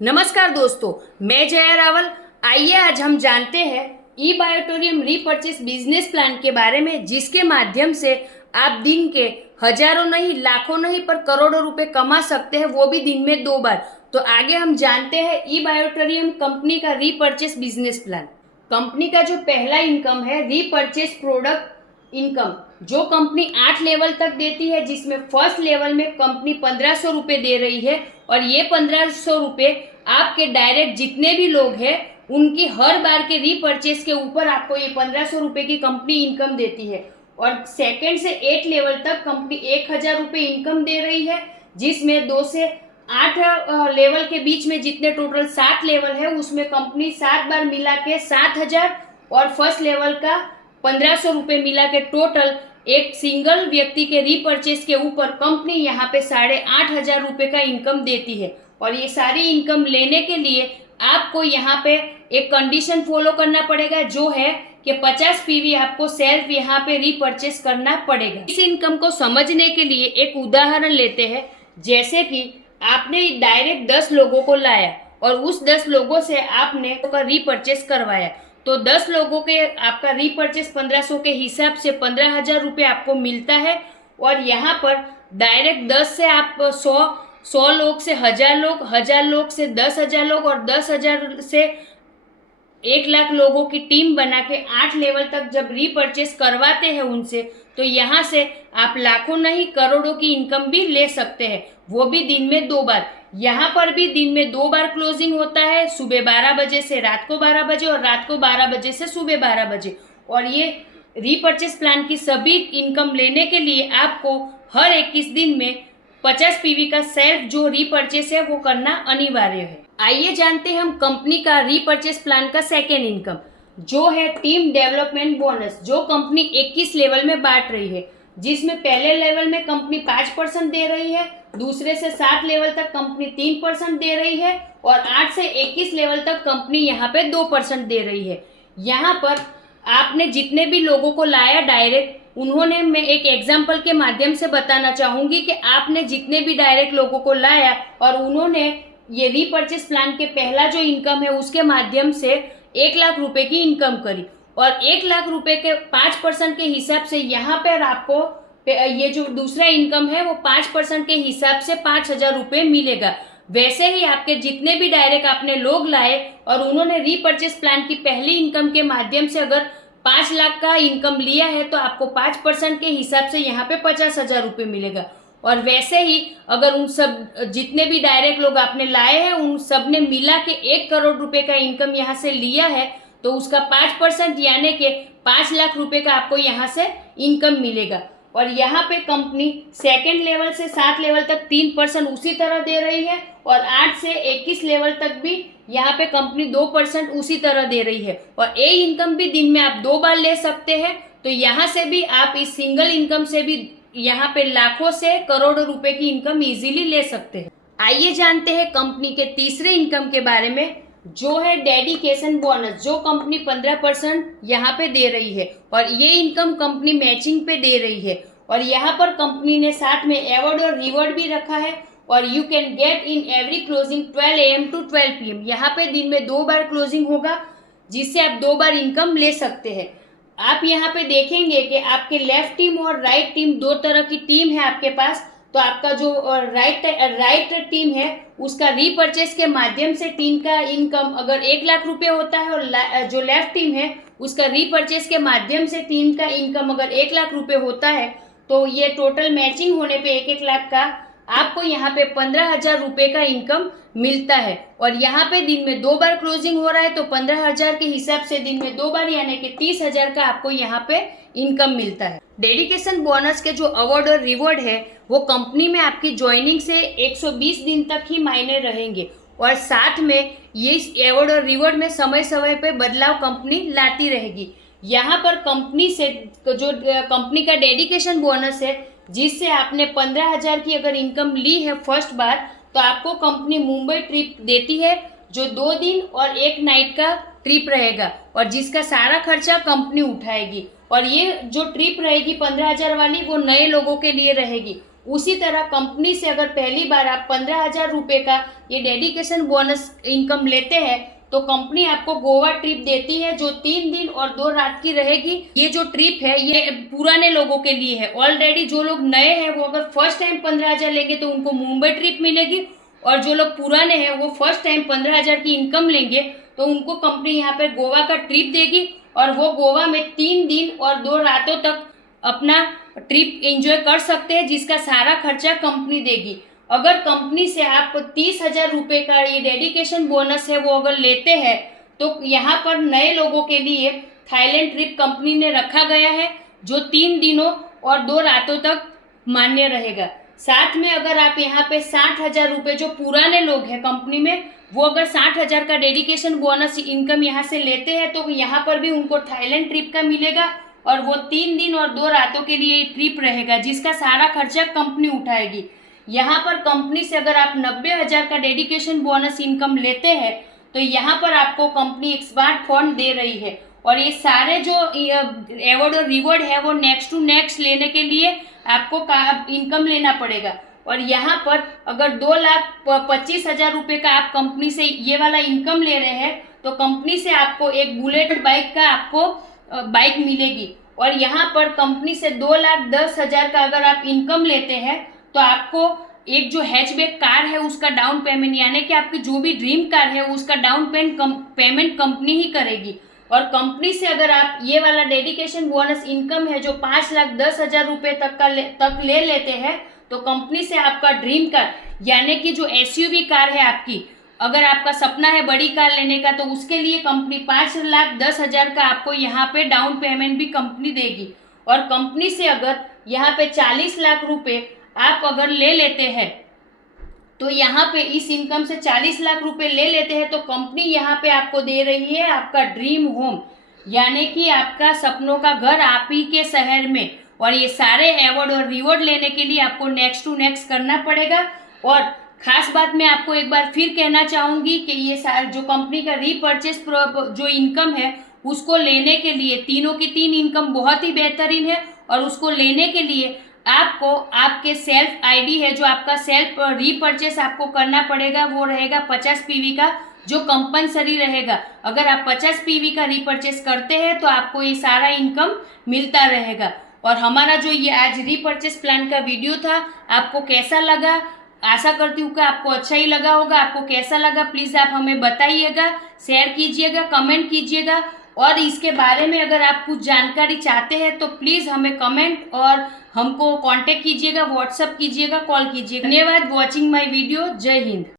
नमस्कार दोस्तों, मैं जया रावल। आइए आज हम जानते हैं ई बायोटोरियम रीपर्चेस बिजनेस प्लान के बारे में, जिसके माध्यम से आप दिन के हजारों नहीं, लाखों नहीं, पर करोड़ों रुपए कमा सकते हैं, वो भी दिन में 2 बार। तो आगे हम जानते हैं ई बायोटोरियम कंपनी का रीपर्चेस बिजनेस प्लान। कंपनी का जो पहला इनकम है रीपर्चेस प्रोडक्ट इनकम, जो कंपनी 8 लेवल तक देती है, जिसमें फर्स्ट लेवल में कंपनी 1500 रुपये दे रही है। और ये 1500 रुपये आपके डायरेक्ट जितने भी लोग हैं उनकी हर बार के रीपर्चेस के ऊपर आपको ये 1500 रुपये की कंपनी इनकम देती है। और सेकंड से 8 लेवल तक कंपनी 1000 रुपये इनकम दे रही है, जिसमें 2 से 8 लेवल के बीच में जितने टोटल 7 लेवल है उसमें कंपनी 7 बार मिला के 7000 और फर्स्ट लेवल का 1500 रुपये मिला के टोटल एक सिंगल व्यक्ति के रीपर्चेस के ऊपर कंपनी यहाँ पे 8500 रुपये का इनकम देती है। और ये सारी इनकम लेने के लिए आपको यहाँ पे एक कंडीशन फॉलो करना पड़ेगा, जो है कि 50 पीवी आपको सेल्फ यहाँ पे रीपर्चेस करना पड़ेगा। इस इनकम को समझने के लिए एक उदाहरण लेते हैं। जैसे कि आपने डायरेक्ट 10 लोगों को लाया और उस 10 लोगों से आपने रीपर्चेस करवाया, तो 10 लोगों के आपका रीपर्चेस 1500 के हिसाब से 15,000 रुपये आपको मिलता है। और यहाँ पर डायरेक्ट 10 से आप 100 लोग से 1000 लोग, 1000 लोग से 10,000 लोग और 10,000 से 1,00,000 लोगों की टीम बना के 8 लेवल तक जब रीपर्चेस करवाते हैं उनसे, तो यहाँ से आप लाखों नहीं करोड़ों की इनकम भी ले सकते हैं, वो भी दिन में 2 बार। यहाँ पर भी दिन में 2 बार क्लोजिंग होता है, सुबह 12 बजे से रात को 12 बजे और रात को 12 बजे से सुबह 12 बजे। और ये रीपर्चेस प्लान की सभी इनकम लेने के लिए आपको हर 21 दिन में 50 पीवी का सेल्फ जो रीपर्चेस है वो करना अनिवार्य है। आइए जानते हैं हम कंपनी का रीपर्चेस प्लान का सेकेंड इनकम, जो है टीम डेवलपमेंट बोनस, जो कंपनी 21 लेवल में बांट रही है, जिसमें पहले लेवल में कंपनी 5% दे रही है, दूसरे से 7 लेवल तक कंपनी 3% दे रही है और 8 से 21 लेवल तक कंपनी यहाँ पे 2% दे रही है। यहाँ पर आपने जितने भी लोगों को लाया डायरेक्ट, उन्होंने, मैं एक एग्जाम्पल के माध्यम से बताना चाहूंगी कि आपने जितने भी डायरेक्ट लोगों को लाया और उन्होंने ये रीपर्चेस प्लान के पहला जो इनकम है उसके माध्यम से 1,00,000 रुपए की इनकम करी, और 1,00,000 रुपए के 5% के हिसाब से यहाँ पर आपको ये जो दूसरा इनकम है वो 5% के हिसाब से 5,000 रुपये मिलेगा। वैसे ही आपके जितने भी डायरेक्ट आपने लोग लाए और उन्होंने रीपर्चेस प्लान की पहली इनकम के माध्यम से अगर 5 लाख का इनकम लिया है, तो आपको 5% के हिसाब से यहाँ पे 50,000 रुपये मिलेगा। और वैसे ही अगर उन सब जितने भी डायरेक्ट लोग आपने लाए हैं उन सब ने मिला के 1 करोड़ रुपए का इनकम यहाँ से लिया है, तो उसका 5% यानी कि 5 लाख रुपए का आपको यहाँ से इनकम मिलेगा। और यहाँ पे कंपनी सेकेंड लेवल से 7 लेवल तक 3% उसी तरह दे रही है और 8 से 21 लेवल तक भी यहाँ पे कंपनी 2% उसी तरह दे रही है। और ये इनकम भी दिन में आप 2 बार ले सकते हैं। तो यहाँ से भी आप इस सिंगल इनकम से भी यहाँ पे लाखों से करोड़ों रुपए की इनकम इजीली ले सकते हैं। आइए जानते हैं कंपनी के तीसरे इनकम के बारे में, जो है डेडिकेशन बोनस, जो कंपनी 15% यहाँ पे दे रही है। और ये इनकम कंपनी मैचिंग पे दे रही है। और यहाँ पर कंपनी ने साथ में अवार्ड और रिवॉर्ड भी रखा है। और you can get in every closing 12 AM to 12 PM। यहाँ पे दिन में 2 बार क्लोजिंग होगा, जिससे आप 2 बार इनकम ले सकते हैं। आप यहाँ पे देखेंगे कि आपके लेफ्ट टीम और राइट टीम, 2 तरह की टीम है आपके पास। तो आपका जो राइट टीम है उसका रीपर्चेस के माध्यम से टीम का इनकम अगर 1,00,000 रुपये होता है, और जो लेफ्ट टीम है उसका रीपर्चेस के माध्यम से टीम का इनकम अगर 1,00,000 रुपये होता है, तो ये टोटल मैचिंग होने पे 1-1 लाख का आपको यहाँ पे 15,000 रुपये का इनकम मिलता है। और यहाँ पे दिन में 2 बार क्लोजिंग हो रहा है, तो 15,000 के हिसाब से दिन में 2 बार यानी कि 30,000 का आपको यहाँ पे इनकम मिलता है। डेडिकेशन बोनस के जो अवार्ड और रिवॉर्ड है वो कंपनी में आपकी ज्वाइनिंग से 120 दिन तक ही मायने रहेंगे। और साथ में ये अवार्ड और रिवॉर्ड में समय समय पे बदलाव कंपनी लाती रहेगी। यहाँ पर कंपनी से जो कंपनी का डेडिकेशन बोनस है, जिससे आपने 15,000 की अगर इनकम ली है फर्स्ट बार, तो आपको कंपनी मुंबई ट्रिप देती है, जो 2 दिन और 1 नाइट का ट्रिप रहेगा और जिसका सारा खर्चा कंपनी उठाएगी। और ये जो ट्रिप रहेगी 15,000 वाली, वो नए लोगों के लिए रहेगी। उसी तरह कंपनी से अगर पहली बार आप 15,000 रुपये का ये डेडिकेशन बोनस इनकम लेते हैं तो कंपनी आपको गोवा ट्रिप देती है जो 3 दिन और 2 रात की रहेगी। ये जो ट्रिप है ये पुराने लोगों के लिए है। ऑलरेडी जो लोग नए हैं वो अगर फर्स्ट टाइम 15,000 लेंगे तो उनको मुंबई ट्रिप मिलेगी, और जो लोग पुराने हैं वो फर्स्ट टाइम 15,000 की इनकम लेंगे तो उनको कंपनी यहाँ पे गोवा का ट्रिप देगी, और वो गोवा में 3 दिन और 2 रातों तक अपना ट्रिप एंजॉय कर सकते हैं, जिसका सारा खर्चा कंपनी देगी। अगर कंपनी से आप 30,000 रुपये का ये डेडिकेशन बोनस है वो अगर लेते हैं तो यहाँ पर नए लोगों के लिए थाईलैंड ट्रिप कंपनी ने रखा गया है जो 3 दिनों और 2 रातों तक मान्य रहेगा। साथ में अगर आप यहाँ पे 60,000 रुपये, जो पुराने लोग हैं कंपनी में, वो अगर 60,000 का डेडिकेशन बोनस इनकम यहाँ से लेते हैं तो यहाँ पर भी उनको थाईलैंड ट्रिप का मिलेगा, और वो 3 दिन और 2 रातों के लिए ट्रिप रहेगा जिसका सारा खर्चा कंपनी उठाएगी। यहाँ पर कंपनी से अगर आप 90,000 का डेडिकेशन बोनस इनकम लेते हैं तो यहाँ पर आपको कंपनी एक स्मार्टफोन दे रही है, और ये सारे जो अवार्ड और रिवॉर्ड है वो नेक्स्ट टू नेक्स्ट लेने के लिए आपको इनकम लेना पड़ेगा। और यहाँ पर अगर 2,25,000 रुपये का आप कंपनी से ये वाला इनकम ले रहे हैं तो कंपनी से आपको एक बुलेट बाइक का आपको बाइक मिलेगी, और यहाँ पर कंपनी से 2,10,000 का अगर आप इनकम लेते हैं तो आपको एक जो हैचबैक कार है उसका डाउन पेमेंट, यानी कि आपकी जो भी ड्रीम कार है उसका डाउन पेमेंट कंपनी ही करेगी। और कंपनी से अगर आप ये वाला डेडिकेशन बोनस इनकम है जो 5,10,000 रुपये तक ले लेते हैं तो कंपनी से आपका ड्रीम कार, यानी कि जो एसयूवी कार है आपकी, अगर आपका सपना है बड़ी कार लेने का तो उसके लिए कंपनी 5,10,000 का आपको यहाँ पे डाउन पेमेंट भी कंपनी देगी। और कंपनी से अगर यहाँ पे 40 लाख रुपए आप अगर ले लेते हैं तो यहाँ पे इस इनकम से 40 लाख रुपए ले लेते हैं तो कंपनी यहाँ पे आपको दे रही है आपका ड्रीम होम, यानी कि आपका सपनों का घर आप ही के शहर में। और ये सारे अवार्ड और रिवॉर्ड लेने के लिए आपको नेक्स्ट टू नेक्स्ट करना पड़ेगा। और खास बात मैं आपको एक बार फिर कहना चाहूँगी कि ये सारे जो कंपनी का रीपर्चेस जो इनकम है उसको लेने के लिए तीनों की तीन इनकम बहुत ही बेहतरीन है, और उसको लेने के लिए आपको आपके सेल्फ आईडी है जो आपका सेल्फ रीपर्चेस आपको करना पड़ेगा, वो रहेगा 50 पीवी का जो कंपलसरी रहेगा। अगर आप 50 पीवी का रीपर्चेस करते हैं तो आपको ये सारा इनकम मिलता रहेगा। और हमारा जो ये आज रीपर्चेस प्लान का वीडियो था आपको कैसा लगा, आशा करती हूँ कि आपको अच्छा ही लगा होगा। आपको कैसा लगा प्लीज़ आप हमें बताइएगा, शेयर कीजिएगा, कमेंट कीजिएगा, और इसके बारे में अगर आप कुछ जानकारी चाहते हैं तो प्लीज़ हमें कमेंट और हमको कांटेक्ट कीजिएगा, व्हाट्सअप कीजिएगा, कॉल कीजिएगा। धन्यवाद वॉचिंग माय वीडियो। जय हिंद।